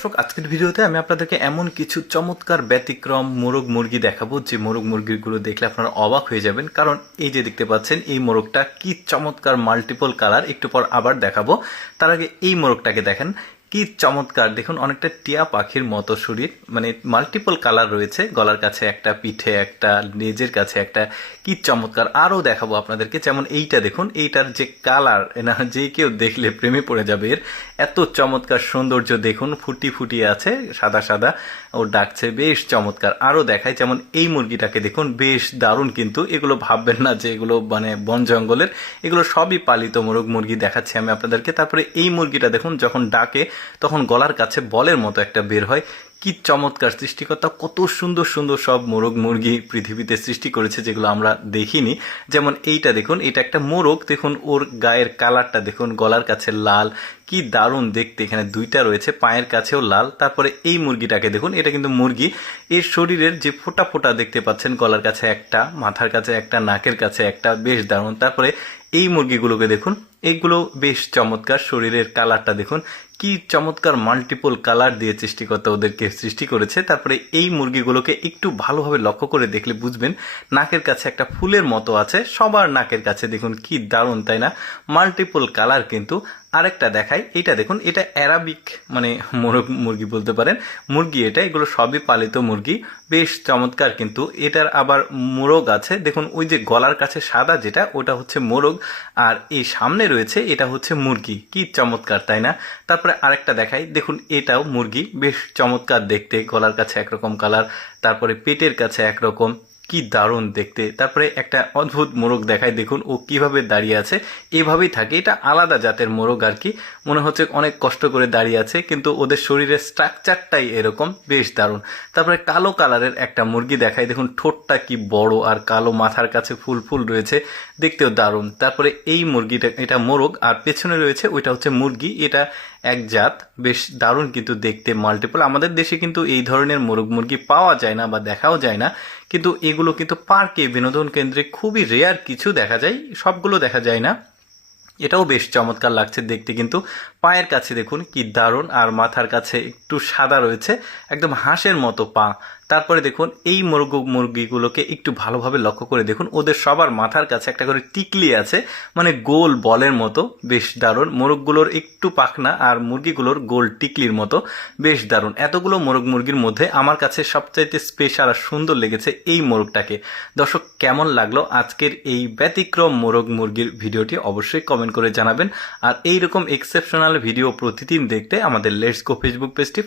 দর্শক, আজকের ভিডিওতে আমি আপনাদেরকে এমন কিছু চমৎকার ব্যতিক্রম মোরগ মুরগি দেখাবো যে মোরগ মুরগিগুলো দেখলে আপনারা অবাক হয়ে যাবেন। কারণ এই যে দেখতে পাচ্ছেন এই মোরগটা কি চমৎকার মাল্টিপল কালার, একটু পর আবার দেখাবো। তার আগে এই মোরগটাকে দেখেন কি চমৎকার, দেখুন অনেকটা টিয়া পাখির মতো শরীর, মানে মাল্টিপল কালার রয়েছে, গলার কাছে একটা, পিঠে একটা, লেজের কাছে একটা, কি চমৎকার। আরও দেখাবো আপনাদেরকে, যেমন এইটা দেখুন, এইটার যে কালার, না যে কেউ দেখলে প্রেমে পড়ে যাবে এর, এত চমৎকার সৌন্দর্য দেখুন, ফুটি ফুটি আছে, সাদা সাদা ও ডাকছে, বেশ চমৎকার। আরও দেখায়, যেমন এই মুরগিটাকে দেখুন, বেশ দারুণ, কিন্তু এগুলো ভাববেন না যে এগুলো মানে বন জঙ্গলের, এগুলো সবই পালিত মোরগ মুরগি দেখাচ্ছি আমি আপনাদেরকে। তারপরে এই মুরগিটা দেখুন, যখন ডাকে তখন গলার কাছে বলের মতো একটা বের হয়, কি চমৎকার। সৃষ্টিকর্তা কত সুন্দর সুন্দর সব মোরগ মুরগি পৃথিবীতে সৃষ্টি করেছে যেগুলো আমরা দেখিনি। যেমন এইটা দেখুন, এটা একটা মোরগ, দেখুন ওর গায়ের কালারটা দেখুন, গলার কাছে লাল, কি দারুণ দেখতে। এখানে দুইটা রয়েছে, পায়ের কাছেও লাল। তারপরে এই মুরগিটাকে দেখুন, এটা কিন্তু মুরগি, এর শরীরের যে ফোঁটা ফোঁটা দেখতে পাচ্ছেন, গলার কাছে একটা, মাথার কাছে একটা, নাকের কাছে একটা, বেশ দারুণ। তারপরে এই মুরগিগুলোকে দেখুন, এইগুলো বেশ চমৎকার, শরীরের কালারটা দেখুন, কি চমৎকার মাল্টিপল কালার দিয়ে সৃষ্টিকর্তা ওদেরকে সৃষ্টি করেছে। তারপরে এই মুরগিগুলোকে একটু ভালোভাবে লক্ষ্য করে দেখলে বুঝবেন, নাকের কাছে একটা ফুলের মতো আছে, সবার নাকের কাছে দেখুন, কি দারুণ তাই না, মাল্টিপল কালার। কিন্তু আরেকটা দেখাই, এটা দেখুন, এটা অ্যারাবিক মানে মোরগ মুরগি বলতে পারেন, মুরগি এটা, এগুলো সবই পালিত মুরগি, বেশ চমৎকার। কিন্তু এটার আবার মোরগ আছে, দেখুন ওই যে গলার কাছে সাদা যেটা, ওটা হচ্ছে মোরগ, আর এই সামনে রয়েছে এটা হচ্ছে মুরগি, কি চমৎকার তাই না। তারপরে আরেকটা দেখাই, দেখুন এটাও মুরগি, বেশ চমৎকার দেখতে, গলার কাছে একরকম কালার, তারপরে পেটের কাছে একরকম, কি দারুণ দেখতে। তারপরে একটা অদ্ভুত মোরগ দেখায়, দেখুন ও কিভাবে দাঁড়িয়ে আছে, এভাবেই থাকে, এটা আলাদা জাতের মোরগ আর কি, মনে হচ্ছে অনেক কষ্ট করে দাঁড়িয়ে আছে, কিন্তু ওদের শরীরের স্ট্রাকচারটাই এরকম, বেশ দারুণ। তারপরে কালো কালারের একটা মুরগি দেখায়, দেখুন ঠোঁটটা কি বড়, আর কালো, মাথার কাছে ফুল ফুল রয়েছে, দেখতেও দারুণ। তারপরে এই মুরগিটা, এটা মোরগ, আর পেছনে রয়েছে ওইটা হচ্ছে মুরগি, এটা এক জাত, বেশ দারুণ কিন্তু দেখতে, মাল্টিপল। আমাদের দেশে কিন্তু এই ধরনের মোরগ মুরগি পাওয়া যায় না বা দেখাও যায় না, কিন্তু এগুলো কিন্তু পার্কে, বিনোদন কেন্দ্রে খুবই রেয়ার কিছু দেখা যায়, সবগুলো দেখা যায় না। এটাও বেশ চমৎকার লাগছে দেখতে, কিন্তু পায়ের কাছে দেখুন কি দারুণ, আর মাথার কাছে একটু সাদা রয়েছে, একদম হাঁসের মতো পা। তারপরে দেখুন এই মুরগিগুলোকে একটু ভালোভাবে লক্ষ্য করে দেখুন, ওদের সবার মাথার কাছে একটা করে টিকলি আছে, মানে গোল বলের মতো, বেশ দারুণ। মোরগগুলোর একটু পাখনা আর মুরগিগুলোর গোল টিকলির মতো, বেশ দারুণ। এতগুলো মোরগ মুরগির মধ্যে আমার কাছে সবচাইতে স্পেশাল আর সুন্দর লেগেছে এই মোরগটাকে। দর্শক, কেমন লাগলো আজকের এই ব্যতিক্রম মোরগ মুরগির ভিডিওটি অবশ্যই কমেন্ট করে জানাবেন। আর এইরকম এক্সেপশনাল ভিডিও প্রতিদিন দেখতে আমাদের লেটস গো ফেসবুক পেজটি